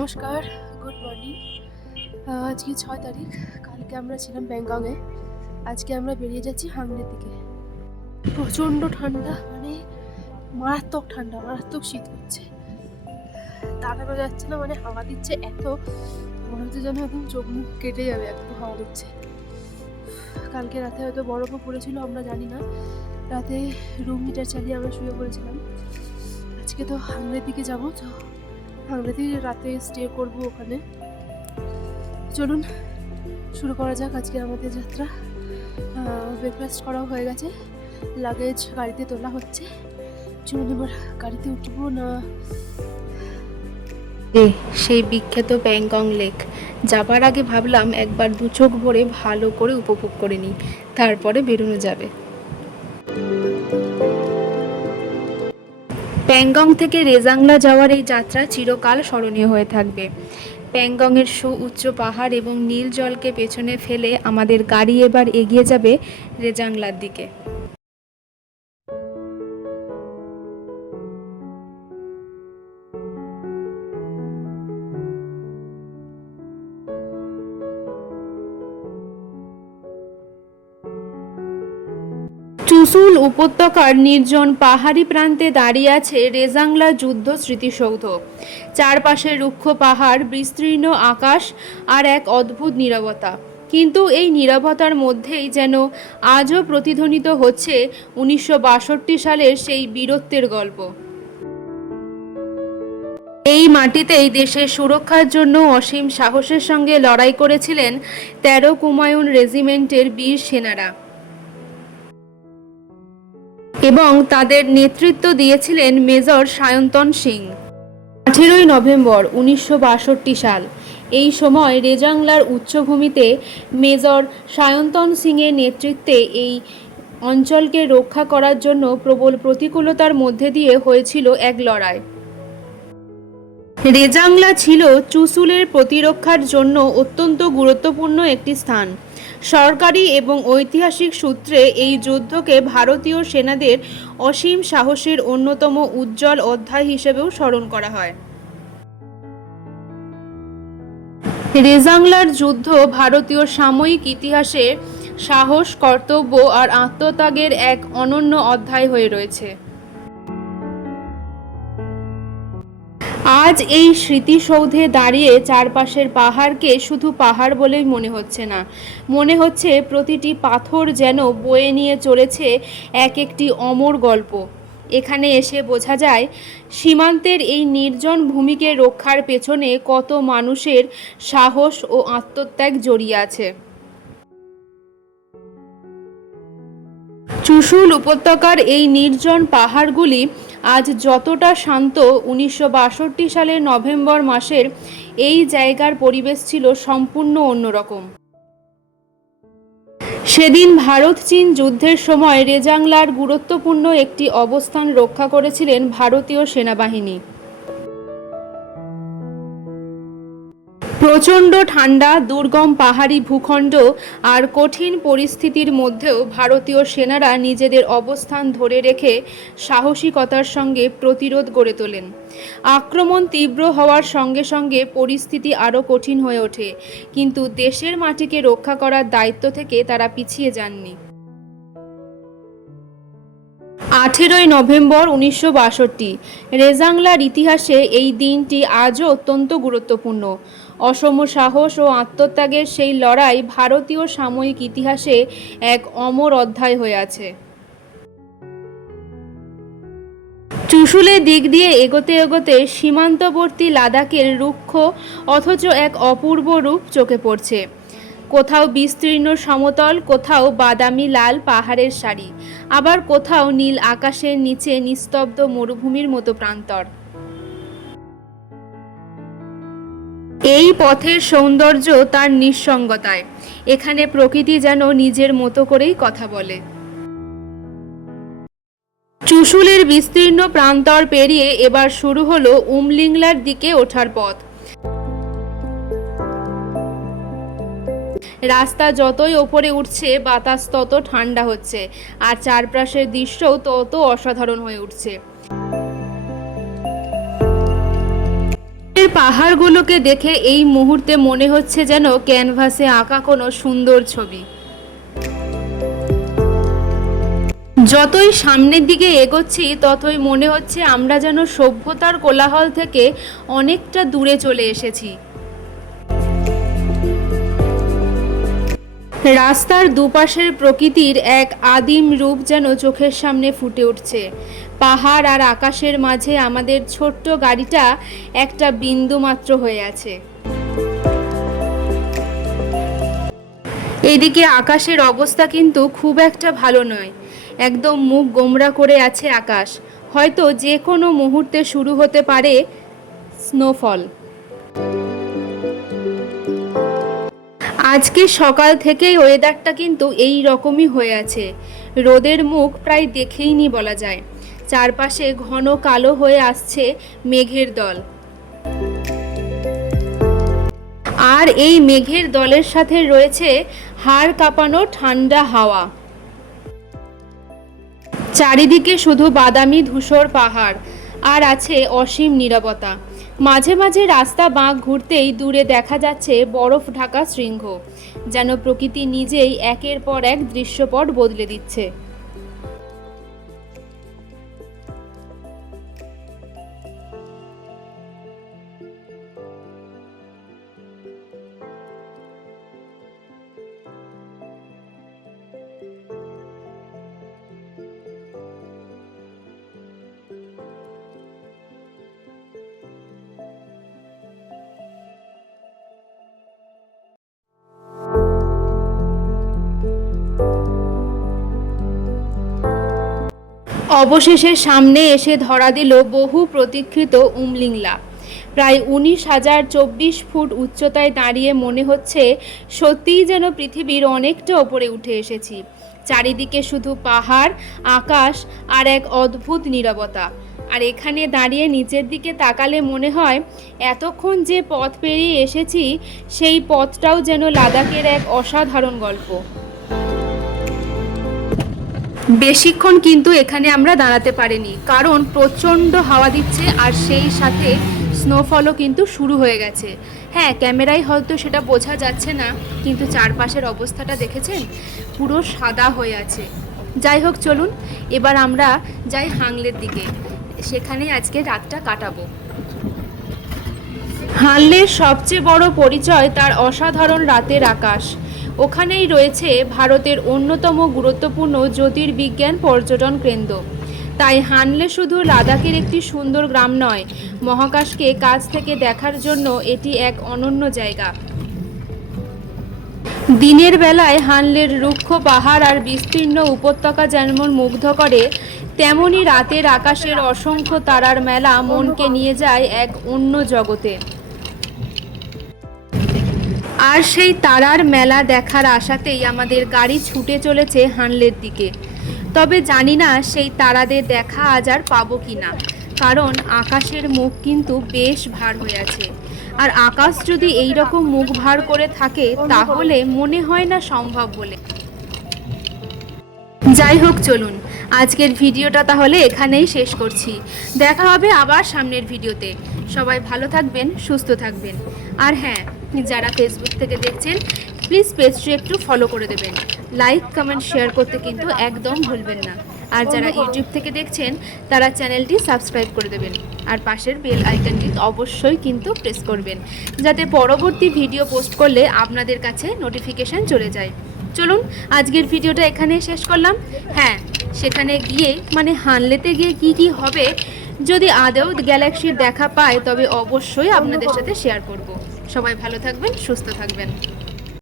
নমস্কার, good morning. আজকে 6 তারিখ। কালকে আমরা ছিলাম ব্যাংককে। আজকে আমরা বেরিয়ে যাচ্ছি হাংরির দিকে। প্রচণ্ড ঠান্ডা, মানে মারাত্মক ঠান্ডা, মারাত্মক শীত করছে, দাঁড়ানো যাচ্ছে না, মানে হাওয়া দিচ্ছে এত, মনে হচ্ছে যেন একদম চোখ মুখ কেটে যাবে, এত হাওয়া দিচ্ছে। কালকে রাতে হয়তো বরফও পড়েছিল, আমরা জানি না। রাতে রুম হিটার চালিয়ে আমরা শুয়ে পড়েছিলাম। আজকে তো হাংরির দিকে যাবো, তো হাংরিতে রাতে স্টে করব ওখানে। চলুন শুরু করা যাক আজকে আমাদের যাত্রা। ব্রেকফাস্ট করাও হয়ে গেছে, লাগেজ গাড়িতে তোলা হচ্ছে। চলুন এবার গাড়িতে উঠবো না। সেই বিখ্যাত প্যাংগং লেক যাবার আগে ভাবলাম একবার দু চোখ ভরে ভালো করে উপভোগ করে নিই, তারপরে বেরোনো যাবে। প্যাংগং থেকে রেজাংলা যাওয়ার এই যাত্রা চিরকাল স্মরণীয় হয়ে থাকবে। প্যাংগংয়ের সুউচ্চ পাহাড় এবং নীল জলকে পেছনে ফেলে আমাদের গাড়ি এবার এগিয়ে যাবে রেজাংলার দিকে। চুসুল উপত্যকার নির্জন পাহাড়ি প্রান্তে দাঁড়িয়ে আছে রেজাংলা যুদ্ধ স্মৃতিসৌধ। চারপাশে রুক্ষ পাহাড়, বিস্তীর্ণ আকাশ আর এক অদ্ভুত নীরবতা। কিন্তু এই নীরবতার মধ্যেই যেন আজও প্রতিধ্বনিত হচ্ছে 1962 সালের সেই বীরত্বের গল্প। এই মাটিতেই দেশের সুরক্ষার জন্য অসীম সাহসের সঙ্গে লড়াই করেছিলেন 13 কুমায়ুন রেজিমেন্টের বীর সেনারা, এবং তাদের নেতৃত্ব দিয়েছিলেন মেজর সায়ন্তন সিং। 18ই নভেম্বর 1962 সাল। এই সময় রেজাংলার উচ্চভূমিতে মেজর সায়ন্তন সিংয়ের নেতৃত্বে এই অঞ্চলকে রক্ষা করার জন্য প্রবল প্রতিকূলতার মধ্যে দিয়ে হয়েছিল এক লড়াই। রেজাংলা ছিল চুসুলের প্রতিরক্ষার জন্য অত্যন্ত গুরুত্বপূর্ণ একটি স্থান। সরকারি এবং ঐতিহাসিক সূত্রে এই যুদ্ধকে ভারতীয় সেনাদের অসীম সাহসের অন্যতম উজ্জ্বল অধ্যায় হিসেবেও স্মরণ করা হয়। রেজাংলার যুদ্ধ ভারতীয় সাময়িক ইতিহাসে সাহস, কর্তব্য আর আত্মত্যাগের এক অনন্য অধ্যায় হয়ে রয়েছে। আজ এই স্মৃতিসৌধে দাঁড়িয়ে চারপাশের পাহাড়কে শুধু পাহাড় বলেই মনে হচ্ছে না, মনে হচ্ছে প্রতিটি পাথর যেন বয়ে নিয়ে চলেছে এক একটি অমর গল্প। এখানে এসে বোঝা যায় সীমান্তের এই নির্জন ভূমিকে রক্ষার পেছনে কত মানুষের সাহস ও আত্মত্যাগ জড়িয়ে আছে। চুসুল উপত্যকার এই নির্জন পাহাড়গুলি আজ যতটা শান্ত, 1962 সালের নভেম্বর মাসের এই জায়গার পরিবেশ ছিল সম্পূর্ণ অন্যরকম। সেদিন ভারত চীন যুদ্ধের সময় রেজাংলার গুরুত্বপূর্ণ একটি অবস্থান রক্ষা করেছিলেন ভারতীয় সেনাবাহিনী। প্রচণ্ড ঠান্ডা, দুর্গম পাহাড়ি ভূখণ্ড আর কঠিন পরিস্থিতির মধ্যেও ভারতীয় সেনারা নিজেদের অবস্থান ধরে রেখে সাহসিকতার সঙ্গে প্রতিরোধ গড়ে তোলেন। আক্রমণ তীব্র হওয়ার সঙ্গে সঙ্গে পরিস্থিতি আরও কঠিন হয়ে ওঠে, কিন্তু দেশের মাটিকে রক্ষা করার দায়িত্ব থেকে তারা পিছিয়ে যাননি। 18ই নভেম্বর 1962। রেজাংলার ইতিহাসে এই দিনটি আজও অত্যন্ত গুরুত্বপূর্ণ। অসম সাহস ও আত্মত্যাগের সেই লড়াই ভারতীয় সাময়িক ইতিহাসে এক অমর অধ্যায় হয়ে আছে। চুসুলের দিক দিয়ে এগোতে এগোতে সীমান্তবর্তী লাদাখের রুক্ষ অথচ এক অপূর্ব রূপ চোখে পড়ছে। কোথাও বিস্তীর্ণ সমতল, কোথাও বাদামি লাল পাহাড়ের সারি, আবার কোথাও নীল আকাশের নিচে নিস্তব্ধ মরুভূমির মতো প্রান্তর। এই পথের সৌন্দর্য তার নিঃসঙ্গতায়। এখানে প্রকৃতি যেন নিজের মতো করেই কথা বলে। চুসুলের বিস্তীর্ণ প্রান্তর পেরিয়ে এবার শুরু হলো উমলিংলার দিকে ওঠার পথ। রাস্তা যতই ওপরে উঠছে বাতাস তত ঠান্ডা হচ্ছে, আর চারপাশের দৃশ্যও তত অসাধারণ হয়ে উঠছে। পাহাড়গুলোকে দেখে এই মুহূর্তে মনে হচ্ছে যেন ক্যানভাসে আঁকা কোনো সুন্দর ছবি। যতই সামনের দিকে এগোচ্ছি ততই মনে হচ্ছে আমরা যেন সভ্যতার কোলাহল থেকে অনেকটা দূরে চলে এসেছি। রাস্তার দুপাশের প্রকৃতির এক আদিম রূপ যেন চোখের সামনে ফুটে উঠছে। পাহাড় আর আকাশের মাঝে আমাদের ছোট্ট গাড়িটা একটা বিন্দু মাত্র হয়ে আছে। এদিকে আকাশের অবস্থা কিন্তু খুব একটা ভালো নয়, একদম মুখ গোমড়া করে আছে আকাশ। হয়তো যে কোনো মুহূর্তে শুরু হতে পারে স্নোফল। আজকে সকাল থেকেই ওয়েদারটা কিন্তু এই রকমই হয়ে আছে। রোদের মুখ প্রায় দেখেই নি বলা যায়। চারপাশে ঘন কালো হয়ে আসছে মেঘের দল, আর এই মেঘের দলের সাথে রয়েছে হাড় কাঁপানো ঠান্ডা হাওয়া। চারিদিকে শুধু বাদামি ধূসর পাহাড় আর আছে অসীম নীরবতা। মাঝে মাঝে রাস্তা বাঁক ঘুরতেই দূরে দেখা যাচ্ছে বরফ ঢাকা শৃঙ্গ, যেন প্রকৃতি নিজেই একের পর এক দৃশ্যপট বদলে দিচ্ছে। অবশেষে সামনে এসে ধরা দিল বহু প্রতীক্ষিত উমলিংলা। প্রায় 19,024 ফুট উচ্চতায় দাঁড়িয়ে মনে হচ্ছে সত্যিই যেন পৃথিবীর অনেকটা ওপরে উঠে এসেছি। চারিদিকে শুধু পাহাড়, আকাশ আর এক অদ্ভুত নীরবতা। আর এখানে দাঁড়িয়ে নিচের দিকে তাকালে মনে হয় এতক্ষণ যে পথ পেরিয়ে এসেছি সেই পথটাও যেন লাদাখের এক অসাধারণ গল্প। বেশিক্ষণ কিন্তু এখানে আমরা দাঁড়াতে পারিনি, কারণ প্রচণ্ড হাওয়া দিচ্ছে আর সেই সাথে স্নোফলও কিন্তু শুরু হয়ে গেছে। হ্যাঁ, ক্যামেরায় হয়তো সেটা বোঝা যাচ্ছে না, কিন্তু চারপাশের অবস্থাটা দেখেছেন, পুরো সাদা হয়ে আছে। যাই হোক, চলুন এবার আমরা যাই হাংলের দিকে, সেখানেই আজকে রাতটা কাটাবো। হানলের সবচেয়ে বড় পরিচয় তার অসাধারণ রাতের আকাশ। ওখানেই রয়েছে ভারতের অন্যতম গুরুত্বপূর্ণ জ্যোতির্বিজ্ঞান পর্যটন কেন্দ্র। তাই হানলে শুধু লাদাখের একটি সুন্দর গ্রাম নয়, মহাকাশকে কাছ থেকে দেখার জন্য এটি এক অনন্য জায়গা। দিনের বেলায় হানলের রুক্ষ পাহাড় আর বিস্তীর্ণ উপত্যকা যেমন মুগ্ধ করে, তেমনি রাতের আকাশের অসংখ্য তারার মেলা মনকে নিয়ে যায় এক অন্য জগতে। আর সেই তারার মেলা দেখার আশাতেই আমাদের গাড়ি ছুটে চলেছে হানলের দিকে। তবে জানি না সেই তারাদের দেখা আজ আর পাবো কি না, কারণ আকাশের মুখ কিন্তু বেশ ভার হয়ে আছে। আর আকাশ যদি এই রকম মুখ ভার করে থাকে তাহলে মনে হয় না সম্ভব বলে। যাই হোক, চলুন আজকের ভিডিওটা তাহলে এখানেই শেষ করছি। দেখা হবে আবার সামনের ভিডিওতে। সবাই ভালো থাকবেন, সুস্থ থাকবেন। আর হ্যাঁ, যারা ফেসবুক থেকে দেখছেন প্লিজ পেজটি একটু ফলো করে দেবেন। লাইক, কমেন্ট, শেয়ার করতে কিন্তু একদম ভুলবেন না। আর যারা ইউটিউব থেকে দেখছেন তারা চ্যানেলটি সাবস্ক্রাইব করে দেবেন আর পাশের বেল আইকনটি অবশ্যই কিন্তু প্রেস করবেন, যাতে পরবর্তী ভিডিও পোস্ট করলে আপনাদের কাছে নোটিফিকেশান চলে যায়। চলুন আজকের ভিডিওটা এখানে শেষ করলাম। হ্যাঁ, সেখানে গিয়ে মানে হানলেতে গিয়ে কি হবে, যদি আদৌ গ্যালাক্সির দেখা পায় তবে অবশ্যই আপনাদের সাথে শেয়ার করব। সবাই ভালো থাকবেন, সুস্থ থাকবেন।